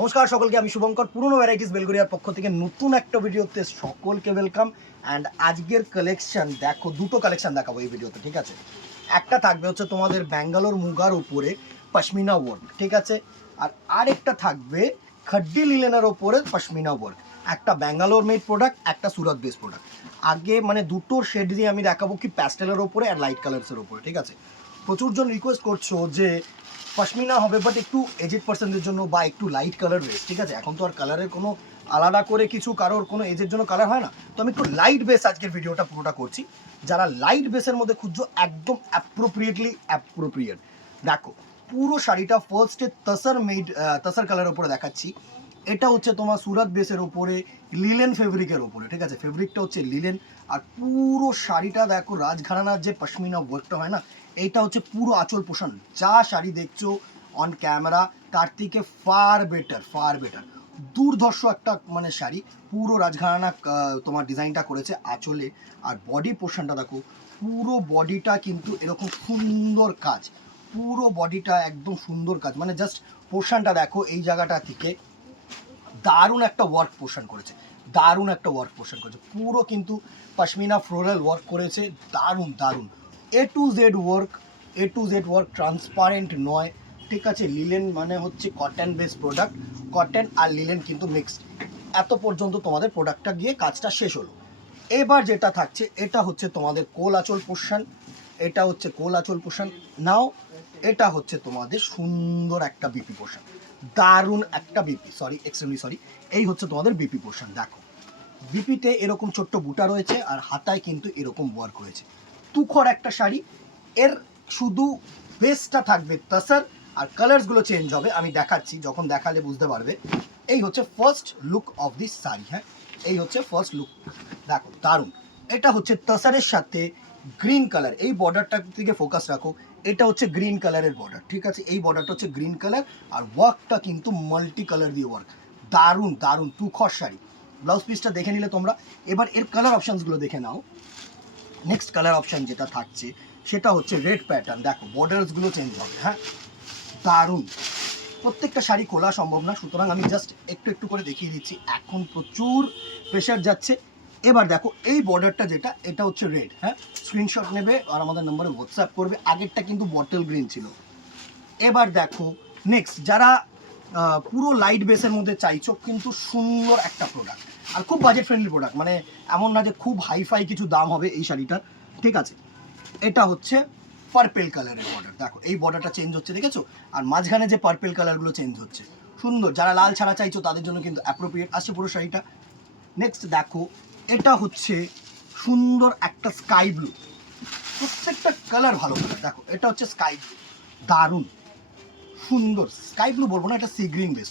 নমস্কার সকলকে, আমি শুভঙ্কর পুরনো ভ্যারাইটিস বেলগরিয়ার পক্ষ থেকে নতুন একটা ভিডিওতে সকলকে ওয়েলকাম। অ্যান্ড আজকের কালেকশন দেখো, দুটো কালেকশন দেখাবো এই ভিডিওতে, ঠিক আছে। একটা থাকবে হচ্ছে তোমাদের ব্যাঙ্গালোর মুগার উপরে পশমিনা ওয়ার্ক, ঠিক আছে। আর আরেকটা থাকবে খাড্ডি লিলেনের ওপরে পশমিনা ওয়ার্ক। একটা ব্যাঙ্গালোর মেড প্রোডাক্ট, একটা সুরত বেস প্রোডাক্ট। আগে মানে দুটোর শেড দিয়ে আমি দেখাবো কি প্যাস্টেলের ওপরে আর লাইট কালার্সের ওপরে, ঠিক আছে। প্রচুর জন রিকোয়েস্ট করছো যে পশমিনা হবে বাট একটু এজেড পার্সনদের জন্য বা একটু লাইট কালার বেস, ঠিক আছে। এখন তো আর কালারের কোনো আলাদা করে কিছু কারোর কোনো এজের জন্য কালার হয় না, তো আমি একটু লাইট বেস আজকের ভিডিওটা পুরোটা করছি। যারা লাইট বেসের মধ্যে খুঁজছো একদম অ্যাপ্রোপ্রিয়েট। দেখো পুরো শাড়িটা ফার্স্টে তসর কালারের উপরে দেখাচ্ছি। এটা হচ্ছে তোমার সুরত বেসের ওপরে লিলেন ফেব্রিকের ওপরে, ঠিক আছে। ফেব্রিকটা হচ্ছে লিলেন। আর পুরো শাড়িটা দেখো রাজঘরানার যে পশমিনা ওয়ার্কটা হয় না, এইটা হচ্ছে পুরো আঁচল পোষণ। যা শাড়ি দেখছো অন ক্যামেরা তার থেকে ফার বেটার দুর্ধর্ষ একটা মানে শাড়ি। পুরো রাজঘরানা তোমার ডিজাইনটা করেছে আঁচলে। আর বডি পোর্শনটা দেখো, পুরো বডিটা কিন্তু এরকম সুন্দর কাজ, পুরো বডিটা একদম সুন্দর কাজ, মানে জাস্ট পোর্শনটা দেখো এই জায়গাটা থেকে দারুণ একটা ওয়ার্ক পোর্শন করেছে, পুরো কিন্তু পশমিনা ফ্লোরাল ওয়ার্ক করেছে, দারুণ এ টু জেড ওয়ার্ক ট্রান্সপারেন্ট নয়, ঠিক আছে। লিলেন মানে হচ্ছে কটন বেস প্রোডাক্ট, কটন আর লিলেন কিন্তু মিক্সড। এত পর্যন্ত তোমাদের প্রোডাক্টটা গিয়ে কাজটা শেষ হলো। এবার যেটা থাকছে এটা হচ্ছে তোমাদের কোল আঁচল পোর্শন, নাও এটা হচ্ছে তোমাদের সুন্দর একটা বিপি পোর্শন, দারুণ একটা বিপি, এক্সট্রিমলি সরি, এই হচ্ছে তোমাদের বিপি পোর্শন। দেখো বিপিতে এরকম ছোট্ট বুটা রয়েছে আর হাতায় কিন্তু এরকম ওয়ার্ক রয়েছে। তুখর একটা শাড়ি, এর শুধু বেসটা থাকবে তসর, আর কালার্সগুলো চেঞ্জ হবে, আমি দেখাচ্ছি, যখন দেখালে বুঝতে পারবে। এই হচ্ছে first look of this sari, হ্যাঁ এই হচ্ছে ফার্স্ট লুক। দেখো দারুণ, এটা হচ্ছে তসরের সাথে গ্রিন কালার, এই বর্ডারটার দিকে ফোকাস রাখো, এটা হচ্ছে গ্রিন কালারের বর্ডার, ঠিক আছে। এই বর্ডারটা হচ্ছে গ্রিন কালার আর ওয়ার্কটা কিন্তু মাল্টি কালার দিয়ে ওয়ার্ক, দারুণ তুখর শাড়ি। ব্লাউজ পিসটা দেখে নিলে তোমরা, এবার এর কালার অপশানসগুলো দেখে নাও। নেক্সট কালার অপশান যেটা থাকছে সেটা হচ্ছে রেড প্যাটার্ন। দেখো বর্ডার্সগুলো চেঞ্জ হবে, হ্যাঁ দারুণ। প্রত্যেকটা শাড়ি খোলা সম্ভব না, সুতরাং আমি জাস্ট একটু করে দেখিয়ে দিচ্ছি, এখন প্রচুর প্রেশার যাচ্ছে। এবার দেখো এই বর্ডারটা যেটা, এটা হচ্ছে রেড, হ্যাঁ স্ক্রিনশট নেবে আর আমাদের নম্বরে হোয়াটসঅ্যাপ করবে। আগেরটা কিন্তু বটল গ্রিন ছিল। এবার দেখো নেক্সট, যারা পুরো লাইট বেসের মধ্যে চাইছো কিন্তু সুন্দর একটা প্রোডাক্ট আর খুব বাজেট ফ্রেন্ডলি প্রোডাক্ট, মানে এমন না যে খুব হাইফাই কিছু দাম হবে এই শাড়িটার, ঠিক আছে। এটা হচ্ছে পার্পেল কালারের বর্ডার, দেখো এই বর্ডারটা চেঞ্জ হচ্ছে, দেখেছো। আর মাঝখানে যে পার্পেল কালারগুলো চেঞ্জ হচ্ছে, সুন্দর। যারা লাল ছাড়া চাইছো তাদের জন্য কিন্তু অ্যাপ্রোপ্রিয়েট আসছে পুরো শাড়িটা। নেক্সট দেখো, এটা হচ্ছে সুন্দর একটা স্কাই ব্লু, প্রত্যেকটা কালার ভালো কালার। দেখো এটা হচ্ছে স্কাই ব্লু, দারুণ সুন্দর। স্কাই ব্লু বলবো না, এটা sea green base,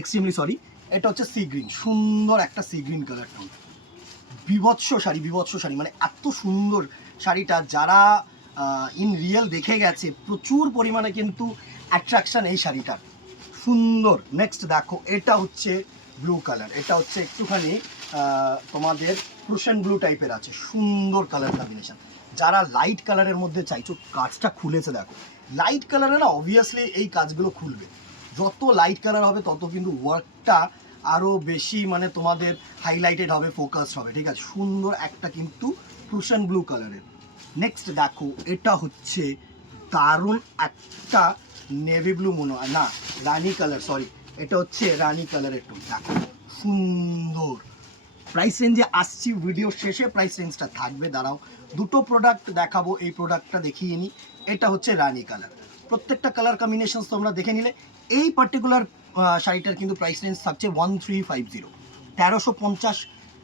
extremely sorry, এটা হচ্ছে সি গ্রিন, সুন্দর একটা সি গ্রিন কালার টোন। বিভৎস শাড়ি, মানে এত সুন্দর শাড়িটা যারা ইন রিয়েল দেখে গেছে, প্রচুর পরিমাণে কিন্তু অ্যাট্রাকশন এই শাড়িটার, সুন্দর। নেক্সট দেখো, এটা হচ্ছে ব্লু কালার, এটা হচ্ছে একটুখানি তোমাদের প্রুশন ব্লু টাইপের আছে, সুন্দর কালার কম্বিনেশন। যারা লাইট কালারের মধ্যে চাইছো, কাজটা খুলেছে দেখো, লাইট কালারে না অবভিয়াসলি এই কাজগুলো খুলবে, যত লাইট কালার হবে তত কিন্তু ওয়ার্কটা আরও বেশি মানে তোমাদের হাইলাইটেড হবে, ফোকাসড হবে, ঠিক আছে। সুন্দর একটা কিন্তু প্রুশন ব্লু কালারের। নেক্সট দেখো, এটা হচ্ছে দারুণ একটা নেভি ব্লু মনে হয় না, রানি কালার, এটা হচ্ছে রানি কালারের টোন। দেখো সুন্দর। প্রাইস রেঞ্জে আসছি, ভিডিও শেষে প্রাইস রেঞ্জটা থাকবে, দাঁড়াও দুটো প্রোডাক্ট দেখাবো, এই প্রোডাক্টটা দেখিয়ে নিই। এটা হচ্ছে রানি কালার, প্রত্যেকটা কালার কম্বিনেশন তোমরা দেখে নিলে। এই পার্টিকুলার শাড়িটার কিন্তু প্রাইস রেঞ্জ থাকছে 1350, 1350।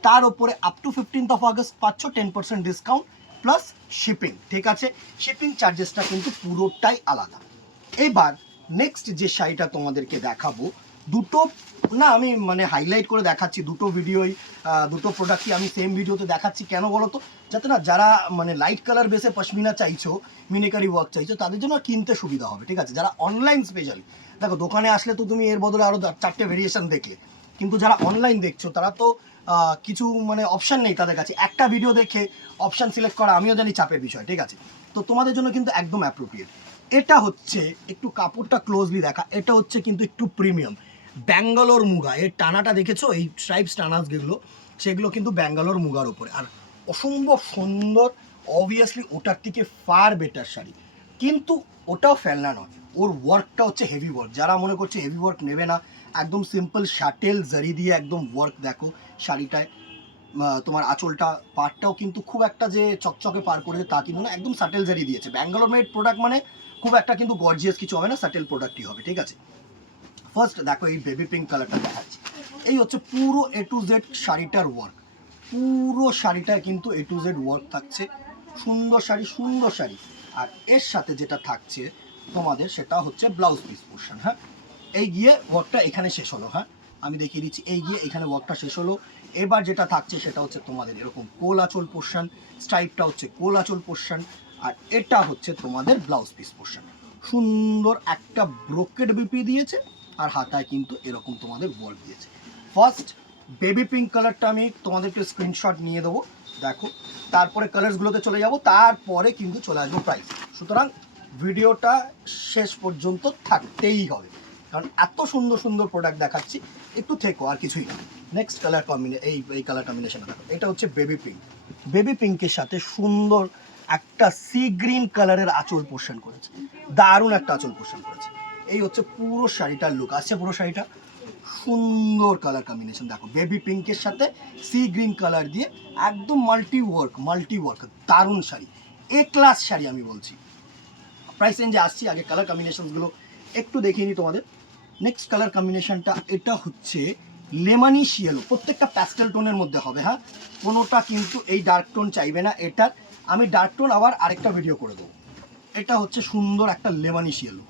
তার ওপরে up to 15th of August পাচ্ছ 10% ডিসকাউন্ট প্লাস শিপিং, ঠিক আছে। শিপিং চার্জেসটা কিন্তু পুরোটাই আলাদা। এবার নেক্সট যে শাড়িটা তোমাদেরকে দেখাবো, দুটো না আমি মানে হাইলাইট করে দেখাচ্ছি, দুটো ভিডিওই দুটো প্রোডাক্টই আমি সেম ভিডিওতে দেখাচ্ছি, কেন বলো তো, যাতে না যারা মানে লাইট কালার বেসে পশমিনা চাইছো, মিনিকারি ওয়ার্ক চাইছো, তাদের জন্য কিনতে সুবিধা হবে, ঠিক আছে। যারা অনলাইন স্পেশালি, দেখো দোকানে আসলে তো তুমি এর বদলে আরও 4টে ভেরিয়েশন দেখলে, কিন্তু যারা অনলাইন দেখছো তারা তো কিছু মানে অপশান নেই তাদের কাছে, একটা ভিডিও দেখে অপশান সিলেক্ট করা আমিও জানি চাপের বিষয়, ঠিক আছে। তো তোমাদের জন্য কিন্তু একদম অ্যাপ্রোপ্রিয়েট। এটা হচ্ছে একটু কাপড়টা ক্লোজলি দেখা, এটা হচ্ছে কিন্তু একটু প্রিমিয়াম, ব্যাঙ্গালোর মুগা, এর টানাটা দেখেছো, এই স্ট্রাইপস টানা যেগুলো সেগুলো কিন্তু ব্যাঙ্গালোর মুগার ওপরে, আর অসম্ভব সুন্দর। অবভিয়াসলি ওটার থেকে ফার বেটার শাড়ি, কিন্তু ওটাও ফেলনা নয়, ওর ওয়ার্কটা হচ্ছে হেভি ওয়ার্ক। যারা মনে করছে হেভি ওয়ার্ক নেবে না, একদম সিম্পল শাটেল জারি দিয়ে একদম ওয়ার্ক দেখো শাড়িটায়। তোমার আঁচলটা পাড়টাও কিন্তু খুব একটা যে চকচকে পার করেছে তা কিন্তু না, একদম সাটেল জারি দিয়েছে। ব্যাঙ্গালোর মেড প্রোডাক্ট মানে খুব একটা কিন্তু গর্জিয়াস কিছু হবে না, সাটেল প্রোডাক্টই হবে, ঠিক আছে। ফার্স্ট দেখো এই বেবি পিঙ্ক কালারটা দেখাচ্ছি, এই হচ্ছে পুরো এ টু জেড শাড়িটার ওয়ার্ক, পুরো শাড়িটায় কিন্তু এ টু জেড ওয়ার্ক থাকছে। সুন্দর শাড়ি, সুন্দর শাড়ি। আর এর সাথে যেটা থাকছে তোমাদের সেটা হচ্ছে ব্লাউজ পিস পোর্শন। হ্যাঁ, এই গিয়ে ওয়ার্কটা এখানে শেষ হলো। হ্যাঁ, আমি দেখিয়ে দিচ্ছি, এই গিয়ে এখানে ওয়ার্কটা শেষ হলো। এবার যেটা থাকছে সেটা হচ্ছে তোমাদের এরকম কোল আঁচল পোর্শন, স্ট্রাইপটা হচ্ছে কোল আঁচল পোর্শন, আর এটা হচ্ছে তোমাদের ব্লাউজ পিস পোর্শন। সুন্দর একটা ব্রোকেড বিপি দিয়েছে, আর হাতায় কিন্তু এরকম তোমাদের ওয়ার্ক দিয়েছে। ফার্স্ট বেবি পিঙ্ক কালারটা আমি তোমাদেরকে স্ক্রিনশট নিয়ে দেবো, দেখো। তারপরে কালার্সগুলোতে চলে যাব, তারপরে কিন্তু চলে আসবো প্রাইস। সুতরাং ভিডিওটা শেষ পর্যন্ত থাকতেই হবে, কারণ এত সুন্দর সুন্দর প্রোডাক্ট দেখাচ্ছি, একটু থেকো, আর কিছুই না। নেক্সট কালার এই কালার কম্বিনেশনটা দেখো, এটা হচ্ছে বেবি পিঙ্ক। বেবি পিঙ্কের সাথে সুন্দর একটা সি গ্রিন কালারের আঁচল পোর্শন করেছে, দারুণ একটা আঁচল পোর্শন করেছে। এই হচ্ছে পুরো শাড়িটার লুক আসছে, পুরো শাড়িটা সুন্দর কালার কম্বিনেশন দেখো, বেবি পিঙ্কের সাথে সি গ্রিন কালার দিয়ে একদম মাল্টি ওয়ার্ক, দারুণ শাড়ি, এ ক্লাস শাড়ি আমি বলছি। প্রাইস রেঞ্জে আসছি, আগে কালার কম্বিনেশনগুলো একটু দেখিয়ে নিই তোমাদের। নেক্সট কালার কম্বিনেশনটা এটা হচ্ছে লেমনিশ ইয়েলো, প্রত্যেকটা প্যাস্টেল টোনের মধ্যে হবে। হ্যাঁ, কোনোটা কিন্তু এই ডার্ক টোন চাইবে না, এটার আমি ডার্ক টোন আবার আরেকটা ভিডিও করে দেবো। এটা হচ্ছে সুন্দর একটা লেমনিশ ইয়েলো,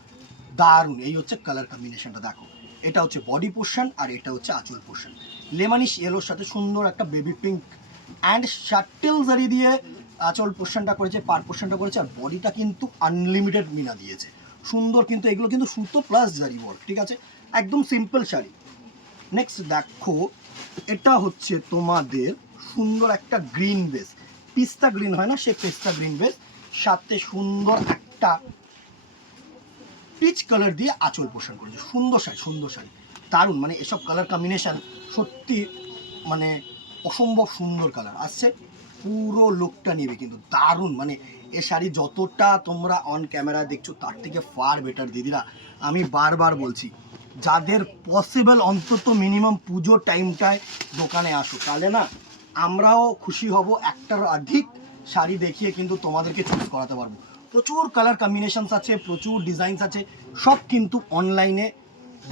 দারুণ। এই হচ্ছে কালার কম্বিনেশনটা দেখো, এটা হচ্ছে বডি পোর্শন আর এটা হচ্ছে আঁচল পোর্শন। লেমনিশ ইয়েলোর সাথে সুন্দর একটা বেবি পিঙ্ক অ্যান্ড শার্টেল জারি দিয়ে আঁচল পোর্শনটা করেছে, পার পোর্শনটা করেছে, আর বডিটা কিন্তু আনলিমিটেড মিনা দিয়েছে সুন্দর। কিন্তু এগুলো কিন্তু সুতো প্লাস জারি ওয়ার্ক, ঠিক আছে, একদম সিম্পল শাড়ি। নেক্সট দেখো, এটা হচ্ছে তোমাদের সুন্দর একটা গ্রিন বেস, পিস্তা গ্রিন হয় না, সে পিস্তা গ্রিন বেস, সাথে সুন্দর একটা পিচ কালার দিয়ে আঁচল পোষণ করেছে। সুন্দর শাড়ি, সুন্দর শাড়ি, দারুণ। মানে এসব কালার কম্বিনেশান সত্যি মানে অসম্ভব সুন্দর কালার আসছে, পুরো লুকটা নেবে কিন্তু দারুণ। মানে এ শাড়ি যতটা তোমরা অন ক্যামেরা দেখছো তার থেকে ফার বেটার দিদিরা। আমি বারবার বলছি, যাদের পসিবল অন্তত মিনিমাম পুজোর টাইমটায় দোকানে আসো, তাহলে না আমরাও খুশি হব, একটার অধিক শাড়ি দেখিয়ে কিন্তু তোমাদেরকে চুজ করাতে পারবো। প্রচুর কালার কম্বিনেশনস আছে, প্রচুর ডিজাইনস আছে, সব কিন্তু অনলাইনে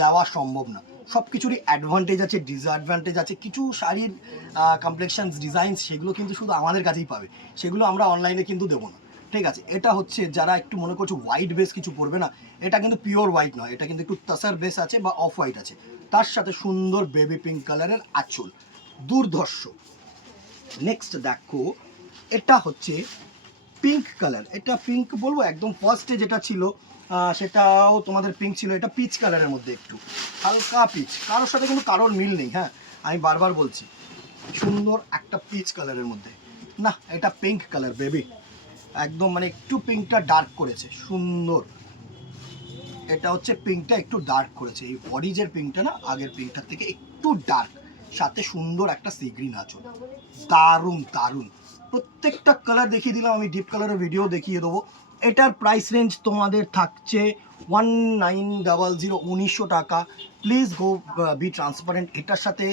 দেওয়া সম্ভব না। সব কিছুরই অ্যাডভান্টেজ আছে, ডিসঅ্যাডভান্টেজ আছে। কিছু শাড়ির কমপ্লেকশনস ডিজাইনস সেগুলো কিন্তু শুধু আমাদের কাছেই পাবে, সেগুলো আমরা অনলাইনে কিন্তু দেবো না, ঠিক আছে। এটা হচ্ছে যারা একটু মনে করছো হোয়াইট বেস কিছু পরবে না, এটা কিন্তু পিওর হোয়াইট নয়, এটা কিন্তু একটু তাসার বেস আছে বা অফ হোয়াইট আছে, তার সাথে সুন্দর বেবি পিঙ্ক কালারের আঁচল, দুর্ধর্ষ। নেক্সট দেখো, এটা হচ্ছে পিঙ্ক কালার, এটা পিঙ্ক বলবো একদম ফার্স্টে যেটা ছিল সেটাও তোমাদের পিঙ্ক ছিল, এটা পিচ কালারের মধ্যে একটু হালকা পিচ, কারোর সাথে কিন্তু কারোর মিল নেই। হ্যাঁ, আমি বারবার বলছি, সুন্দর একটা পিচ কালারের মধ্যে, না এটা পিঙ্ক কালার বেবি, একদম মানে একটু পিঙ্কটা ডার্ক করেছে, সুন্দর। এটা হচ্ছে পিঙ্কটা একটু ডার্ক করেছে, এই অরিজের পিঙ্কটা না আগের পিঙ্কটার থেকে একটু ডার্ক, সাথে সুন্দর একটা সি গ্রিন আঁচল, দারুণ দারুণ। প্রত্যেকটা কালার দেখিয়ে দিলাম, আমি ডিপ কালারের ভিডিও দেখিয়ে দেবো। এটার প্রাইস রেঞ্জ তোমাদের থাকছে 1900, 1900 টাকা। প্লিজ গো বি ট্রান্সপারেন্ট, এটার সাথে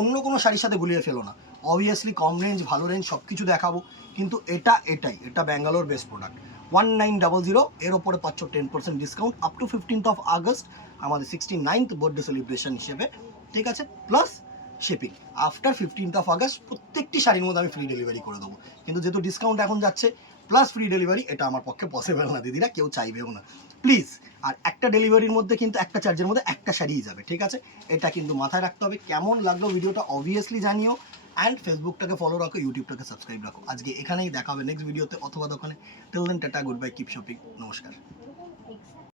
অন্য কোনো শাড়ির সাথে গুলিয়ে ফেলো না। অবভিয়াসলি কম রেঞ্জ ভালো রেঞ্জ সব কিছু দেখাবো, কিন্তু এটা ব্যাঙ্গালোর বেস্ট প্রোডাক্ট। 1900, এর ওপরে পাচ্ছ 10% discount up to 15th August, আমাদের 69th বার্থডে সেলিব্রেশন হিসেবে, ঠিক আছে, plus shipping. After 15th August প্রত্যেকটি শাড়ির মধ্যে আমি ফ্রি ডেলিভারি করে দেবো, কিন্তু যেহেতু ডিসকাউন্ট এখন যাচ্ছে প্লাস ফ্রি ডেলিভারি, এটা আমার পক্ষে পসিবল না দিদিরা, কেউ চাইবেও না প্লিজ। আর একটা ডেলিভারির মধ্যে কিন্তু একটা চার্জের মধ্যে একটা শাড়িই যাবে, ঠিক আছে, এটা কিন্তু মাথায় রাখতে হবে। কেমন লাগলো ভিডিওটা অবভিয়াসলি জানিও, অ্যান্ড ফেসবুকটাকে ফলো রাখো, ইউটিউবটাকে সাবস্ক্রাইব রাখো। আজকে এখানেই দেখা হবে নেক্সট ভিডিওতে অথবা দোকানে। Till then tata, good bye, keep shopping, নমস্কার।